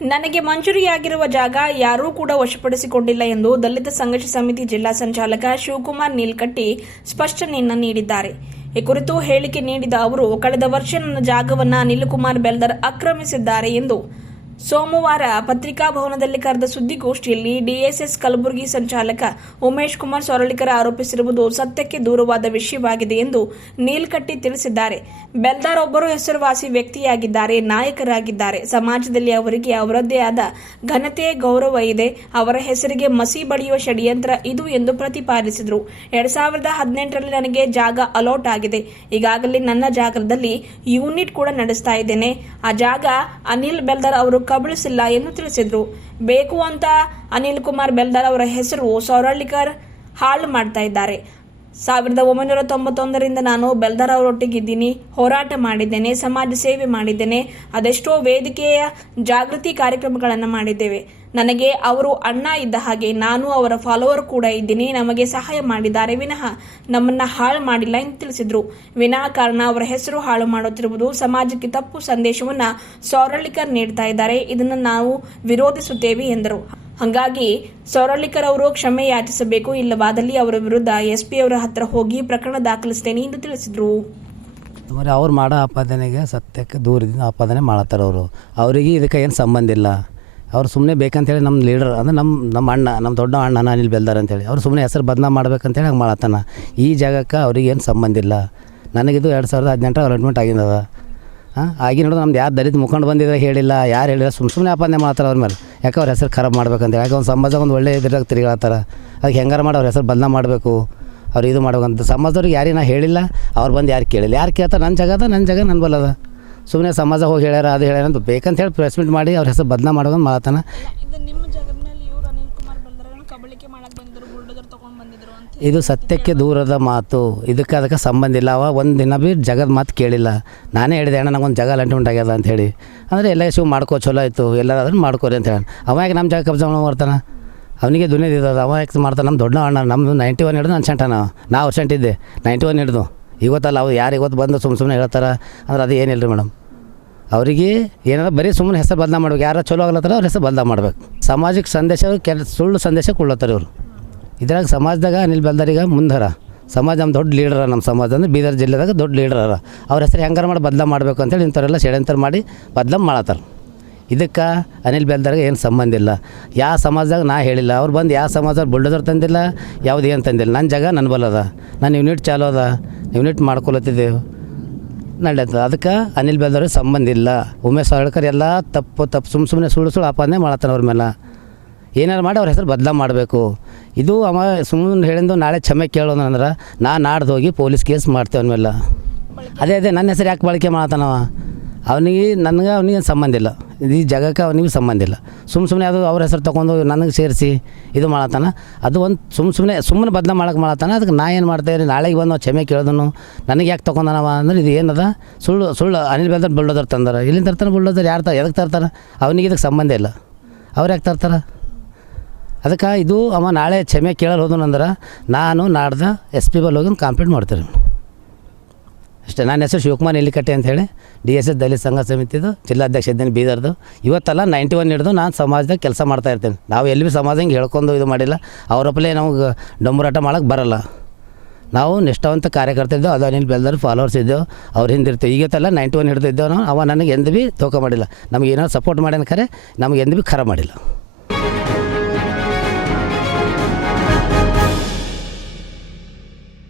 ನನಗೆ ಮಂಜೂರಿಯಾಗಿರುವ ಜಾಗ ಯಾರೂ ಕೂಡ ವಶಪಡಿಸಿಕೊಂಡಿಲ್ಲ ಎಂದು ದಲಿತ ಸಂಘರ್ಷ ಸಮಿತಿ ಜಿಲ್ಲಾ ಸಂಚಾಲಕ ಶಿವಕುಮಾರ್ ನೀಲ್ಕಟ್ಟಿ ಸ್ಪಷ್ಟನೆಯನ್ನು ನೀಡಿದ್ದಾರೆ. ಈ ಕುರಿತು ಹೇಳಿಕೆ ನೀಡಿದ ಅವರು, ಕಳೆದ ವರ್ಷ ನನ್ನ ಜಾಗವನ್ನು ಅನಿಲ್ ಕುಮಾರ್ ಬೆಲ್ದರ್ ಆಕ್ರಮಿಸಿದ್ದಾರೆ ಎಂದು ಸೋಮವಾರ ಪತ್ರಿಕಾಭವನದಲ್ಲಿ ಕರೆದ ಸುದ್ದಿಗೋಷ್ಠಿಯಲ್ಲಿ ಡಿಎಸ್ಎಸ್ ಕಲಬುರಗಿ ಸಂಚಾಲಕ ಉಮೇಶ್ ಕುಮಾರ್ ಸೊರಳಿಕರ್ ಆರೋಪಿಸಿರುವುದು ಸತ್ಯಕ್ಕೆ ದೂರವಾದ ವಿಷಯವಾಗಿದೆ ಎಂದು ನೀಲ್ಕಟ್ಟಿ ತಿಳಿಸಿದ್ದಾರೆ. ಬೆಲ್ದಾರ್ ಒಬ್ಬರು ಹೆಸರುವಾಸಿ ವ್ಯಕ್ತಿಯಾಗಿದ್ದಾರೆ, ನಾಯಕರಾಗಿದ್ದಾರೆ. ಸಮಾಜದಲ್ಲಿ ಅವರಿಗೆ ಅವರದ್ದೇ ಆದ ಘನತೆ, ಗೌರವ ಇದೆ. ಅವರ ಹೆಸರಿಗೆ ಮಸಿ ಬಳಿಯುವ ಷಡ್ಯಂತ್ರ ಇದು ಎಂದು ಪ್ರತಿಪಾದಿಸಿದರು. 2018ರಲ್ಲಿ ನನಗೆ ಜಾಗ ಅಲಾಟ್ ಆಗಿದೆ. ಈಗಾಗಲೇ ನನ್ನ ಜಾಗದಲ್ಲಿ ಯೂನಿಟ್ ಕೂಡ ನಡೆಸ್ತಾ ಇದ್ದೇನೆ. ಆ ಜಾಗ ಅನಿಲ್ ಬೆಲ್ದಾರ್ ಅವರು ಕಬಳಿಸಿಲ್ಲ ಎಂದು ತಿಳಿಸಿದರು. ಬೇಕು ಅಂತ ಅನಿಲ್ ಕುಮಾರ್ ಬೆಲ್ದಾರ್ ಅವರ ಹೆಸರು ಸೊರಳಿಕರ್ ಹಾಳು ಮಾಡ್ತಾ ಇದ್ದಾರೆ. 1991ರಿಂದ ನಾನು ಬೆಲ್ದಾರ್ ಅವರೊಟ್ಟಿಗಿದ್ದೀನಿ, ಹೋರಾಟ ಮಾಡಿದ್ದೇನೆ, ಸಮಾಜ ಸೇವೆ ಮಾಡಿದ್ದೇನೆ, ಅದೆಷ್ಟೋ ವೇದಿಕೆಯ ಜಾಗೃತಿ ಕಾರ್ಯಕ್ರಮಗಳನ್ನು ಮಾಡಿದ್ದೇವೆ. ನನಗೆ ಅವರು ಅಣ್ಣ ಇದ್ದ ಹಾಗೆ, ನಾನು ಅವರ ಫಾಲೋವರ್ ಕೂಡ ಇದ್ದೀನಿ. ನಮಗೆ ಸಹಾಯ ಮಾಡಿದ್ದಾರೆ ವಿನಃ ನಮ್ಮನ್ನ ಹಾಳು ಮಾಡಿಲ್ಲ ಎಂದು ತಿಳಿಸಿದರು. ವಿನಾಕಾರಣ ಅವರ ಹೆಸರು ಹಾಳು ಮಾಡುತ್ತಿರುವುದು ಸಮಾಜಕ್ಕೆ ತಪ್ಪು ಸಂದೇಶವನ್ನ ಸೊರಳಿಕರ್ ನೀಡ್ತಾ ಇದ್ದಾರೆ. ಇದನ್ನು ನಾವು ವಿರೋಧಿಸುತ್ತೇವೆ ಎಂದರು. ಹಾಗಾಗಿ ಸೊರಳಿಕರ್ ಅವರು ಕ್ಷಮೆ ಯಾಚಿಸಬೇಕು, ಇಲ್ಲವಾದಲ್ಲಿ ಅವರ ವಿರುದ್ಧ ಎಸ್ಪಿ ಅವರ ಹತ್ರ ಹೋಗಿ ಪ್ರಕರಣ ದಾಖಲಿಸುತ್ತೇನೆ ಎಂದು ತಿಳಿಸಿದರು. ಅವ್ರು ಮಾಡೋ ಆಪಾದನೆಗೆ ಸತ್ಯಕ್ಕೆ ದೂರದಿಂದ ಆಪಾದನೆ ಮಾಡತ್ತಾರೆ. ಅವರಿಗೆ ಇದಕ್ಕೆ ಏನು ಸಂಬಂಧ ಇಲ್ಲ. ಅವ್ರು ಸುಮ್ಮನೆ ಬೇಕಂತೇಳಿ ನಮ್ಮ ಲೀಡರ್ ಅಂದರೆ ನಮ್ಮ ಅಣ್ಣ, ನಮ್ಮ ದೊಡ್ಡ ಅಣ್ಣನ ಅನಿಲ್ ಬೆಲ್ದಾರ್ ಅಂತೇಳಿ ಅವ್ರು ಸುಮ್ಮನೆ ಹೆಸರು ಬದನಾಮ ಮಾಡ್ಬೇಕಂತೇಳಿ ಹಂಗೆ ಮಾಡತ್ತಾನ. ಈ ಜಾಗಕ್ಕೆ ಅವ್ರಿಗೆ ಏನು ಸಂಬಂಧ ಇಲ್ಲ. ನನಗಿದು 2018 ಅಲಾಟ್ಮೆಂಟ್ ಆಗಿದ್ದದ. ಆಗಿ ನೋಡೋದು ನಮ್ದು ಯಾರು ದಲಿತ ಮುಖಂಡು ಬಂದಿದ್ರೆ ಹೇಳಿಲ್ಲ, ಯಾರು ಹೇಳಿಲ್ಲ, ಸುಮ್ಮನೆ ಆಪಾದನೆ ಮಾಡ್ತಾರೆ ಅವ್ರ ಮೇಲೆ. ಯಾಕೆ ಅವ್ರ ಹೆಸರು ಖರಾಬ್ ಮಾಡ್ಬೇಕಂತೇಳಿ. ಯಾಕೆ ಒಂದು ಸಮಾಜ ಒಂದು ಒಳ್ಳೆ ಇದ್ರಾಗ ತಿರುಗಾಡ್ತಾರೆ. ಅದಕ್ಕೆ ಹೆಂಗಾರ ಮಾಡಿ ಅವ್ರ ಹೆಸರು ಬದನಾಮ ಮಾಡಬೇಕು, ಅವ್ರು ಇದು ಮಾಡ್ಬೇಕಂತ ಸಮಾಜದವ್ರಿಗೆ ಯಾರಿಗೆ ನಾ ಹೇಳಿಲ್ಲ. ಅವ್ರು ಬಂದು ಯಾರು ಕೇಳಿಲ್ಲ. ಯಾರು ಕೇಳ್ತಾರೆ? ನನ್ನ ಜಾಗ ನನ್ನ ಬಲ್ಲದ. ಸುಮ್ಮನೆ ಸಮಾಜ ಹೋಗಿ ಹೇಳ್ಯಾರ, ಅದು ಹೇಳ್ಯಾರ ಅಂತ ಬೇಕಂತ ಹೇಳಿ ಪ್ರೆಸ್ ಮೀಟ್ ಮಾಡಿ ಅವ್ರ ಹೆಸರು ಬದನಾಮ ಮಾಡೋದು ಮಾಡತ್ತಾನ. ಇದು ಸತ್ಯಕ್ಕೆ ದೂರದ ಮಾತು. ಅದಕ್ಕೆ ಸಂಬಂಧ ಇಲ್ಲ. ಅವ ಒಂದು ದಿನ ಭೀ ಜಗದ ಮಾತು ಕೇಳಿಲ್ಲ. ನಾನೇ ಹೇಳಿದೆ, ಅಣ್ಣ ನಂಗೊಂದು ಜಾಗ ಅಲಾಟ್ಮೆಂಟ್ ಆಗ್ಯದ ಅಂತ ಹೇಳಿ. ಅಂದರೆ ಎಲ್ಲ ಶಿವ್ ಮಾಡ್ಕೋ, ಚಲೋ ಆಯಿತು, ಎಲ್ಲಾದ್ರೂ ಮಾಡ್ಕೋರಿ ಅಂತ ಹೇಳಿ. ಅವ ಯಾಕೆ ನಮ್ಮ ಜಾಗ ಕಬ್ಜಾ ಮಾಡ್ತಾನೆ? ಅವನಿಗೆ ದುನಿಯದ ಅವ ಯಾಕೆ ಮಾಡ್ತಾನೆ? ನಮ್ಮ ದೊಡ್ಡ ಅಣ್ಣ, ನಮ್ಮದು 91 ಹಿಡಿದು ನಾನು ಸೆಂಟನ, ನಾ ವರ್ಷ ಇದ್ದೆ 91 ಹಿಡಿದು. ಇವತ್ತಲ್ಲ ಅವ್ರು ಯಾರು ಇವತ್ತು ಬಂದು ಸುಮ್ಮನೆ ಹೇಳ್ತಾರೆ ಅಂದ್ರೆ ಅದು ಏನಿಲ್ಲ ರೀ ಮೇಡಮ್. ಅವರಿಗೆ ಏನಾದ್ರು ಬರೀ ಸುಮ್ಮನೆ ಹೆಸರು ಬದಲಾವಣೆ ಮಾಡ್ಬೇಕು. ಯಾರು ಚಲೋ ಆಗ್ಲತ್ತಾರ ಅವ್ರ ಹೆಸರು ಬದಲಾವಣೆ ಮಾಡ್ಬೇಕು. ಸಮಾಜಕ್ಕೆ ಸಂದೇಶ ಸುಳ್ಳು ಸಂದೇಶ ಕೊಡ್ಲತ್ತಾರೆ ಇವರು. ಇದ್ರಾಗ ಸಮಾಜದಾಗ ಅನಿಲ್ ಬೆಲ್ದಾರಿಗೆ ಮುಂದರ ಸಮಾಜ ನಮ್ಮ ದೊಡ್ಡ ಲೀಡರ. ನಮ್ಮ ಸಮಾಜ ಅಂದರೆ ಬೀದರ್ ಜಿಲ್ಲೆದಾಗ ದೊಡ್ಡ ಲೀಡರ. ಅವ್ರ ಹೆಸರು ಹೆಂಗಾರ ಮಾಡಿ ಬದಲಾವಣೆ ಮಾಡಬೇಕು ಅಂತೇಳಿ ಇಂಥವರೆಲ್ಲ ಷಡ್ಯಂತ್ರ ಮಾಡಿ ಬದಲಾವಣೆ ಮಾಡತ್ತಾರೆ. ಇದಕ್ಕೆ ಅನಿಲ್ ಬೆಲ್ದಾರ್ಗೆ ಏನು ಸಂಬಂಧ ಇಲ್ಲ. ಯಾವ ಸಮಾಜದಾಗ ನಾ ಹೇಳಿಲ್ಲ. ಅವ್ರು ಬಂದು ಯಾವ ಸಮಾಜದಾಗ ಬುಲ್ಡೋಜರ್ ತಂದಿಲ್ಲ, ಯಾವುದು ಏನು ತಂದಿಲ್ಲ. ನನ್ನ ಜಾಗ ನನ್ನ ಬಲ್ಲದ, ನನ್ನ ಯೂನಿಟ್ ಚಾಲೋ ಅದ, ಯೂನಿಟ್ ಮಾಡ್ಕೊಳತ್ತಿದ್ದೇವೆ ನಡೆಯುತ್ತೆ. ಅದಕ್ಕೆ ಅನಿಲ್ ಬೆಲ್ದಾರ್ಗೆ ಸಂಬಂಧ ಇಲ್ಲ. ಉಮೇಶ್ ಸೊರಳಿಕರ್ ಎಲ್ಲ ತಪ್ಪು ಸುಮ್ಮನೆ ಸುಳ್ಳು ಆಪಾದನೆ ಮಾಡತ್ತಾನೆ ಅವ್ರ ಮೇಲೆ. ಏನಾರು ಮಾಡಿ ಅವ್ರ ಹೆಸರು ಬದಲಾವಣೆ ಮಾಡಬೇಕು. ಇದು ಅವ ಸುಮ್ಮನೆ ಹೇಳಿದ್ದು ನಾಳೆ ಕ್ಷಮೆ ಕೇಳೋದು ಅಂದ್ರೆ ನಾನು ನಾಡ್ದು ಹೋಗಿ ಪೊಲೀಸ್ ಕೇಸ್ ಮಾಡ್ತೇವೆ ಅವನ ಮೇಲೆ. ಅದೇ ನನ್ನ ಹೆಸರು ಯಾಕೆ ಬಳಕೆ ಮಾಡತ್ತಾನವ? ಅವನಿಗೆ ಸಂಬಂಧ ಇಲ್ಲ. ಈ ಜಾಗಕ್ಕೆ ಅವನಿಗೆ ಸಂಬಂಧ ಇಲ್ಲ. ಸುಮ್ಮನೆ ಅದು ಅವ್ರ ಹೆಸರು ತೊಗೊಂಡು ನನಗೆ ಸೇರಿಸಿ ಇದು ಮಾಡತ್ತಾನ. ಅದು ಒಂದು ಸುಮ್ಮನೆ ಬದಲಾವಣೆ ಮಾಡತ್ತಾನ. ಅದಕ್ಕೆ ನಾ ಏನು ಮಾಡ್ತೇವೆ, ನಾಳೆಗೆ ಬಂದು ಕ್ಷಮೆ ಕೇಳೋದನ್ನು ನನಗೆ ಯಾಕೆ ತೊಗೊಂಡನವ ಅಂದ್ರೆ ಇದು ಏನದ ಸುಳ್ಳು. ಅನಿಲ್ ಬೆಲ್ದಾರ್ ಬುಲ್ಡೋಜರ್ ತಂದಾರ. ಎಲ್ಲಿಂದ ತರ್ತಾನೆ ಬುಲ್ಡೋಜರ್? ಯಾರು ಎದಕ್ಕೆ ತರ್ತಾರೆ? ಅವನಿಗೆ ಇದಕ್ಕೆ ಸಂಬಂಧ ಇಲ್ಲ. ಅವ್ರು ಯಾಕೆ ತರ್ತಾರೆ? ಅದಕ್ಕೆ ಇದು ಅವ ನಾಳೆ ಕ್ಷಮೆ ಕೇಳಲು ಹೋದನಂದ್ರೆ ನಾನು ನಾಡ್ದು SP ಬಲ್ಲಿ ಹೋಗಿ ಕಂಪ್ಲೇಂಟ್ ಮಾಡ್ತೀನಿ ಅಷ್ಟೇ. ನನ್ನ ಹೆಸರು ಶಿವಕುಮಾರ್ ನೀಲ್ಕಟ್ಟಿ ಅಂಥೇಳಿ DSS ದಲಿತ ಸಂಘ ಸಮಿತಿದು ಜಿಲ್ಲಾಧ್ಯಕ್ಷ ಇದ್ದೇನೆ ಬೀದರ್ದು. ಇವತ್ತಲ್ಲ 91 ಹಿಡಿದು ನಾನು ಸಮಾಜದಾಗ ಕೆಲಸ ಮಾಡ್ತಾಯಿರ್ತೇನೆ. ನಾವು ಎಲ್ಲಿ ಭೀ ಸಮಾಜ ಹಿಂಗೆ ಹೇಳ್ಕೊಂಡು ಇದು ಮಾಡಿಲ್ಲ. ಅವರಪ್ಪಲೇ ನಮಗೆ ಡೊಂಬರಾಟ ಮಾಡೋಕ್ಕೆ ಬರೋಲ್ಲ. ನಾವು ನಿಷ್ಠಾವಂತ ಕಾರ್ಯಕರ್ತ ಇದ್ದೆವು. ಅದು ಅನಿಲ್ ಬೆಲ್ದಾರ್ ಫಾಲೋವರ್ಸ್ ಇದ್ದೆವು. ಅವ್ರು ಹಿಂದಿರ್ತೀವಿ. ಈಗತ್ತಲ್ಲ 91 ಹಿಡಿದಿದ್ದೇವೆ ನಾವು. ಅವ ನನಗೆ ಎಂದು ಭೀ ತೋಕ ಮಾಡಿಲ್ಲ. ನಮಗೆ ಏನೋ ಸಪೋರ್ಟ್ ಮಾಡ್ಯಾನ ಖರೆ, ನಮಗೆ ಎಂದು ಭೀ ಖರ ಮಾಡಿಲ್ಲ.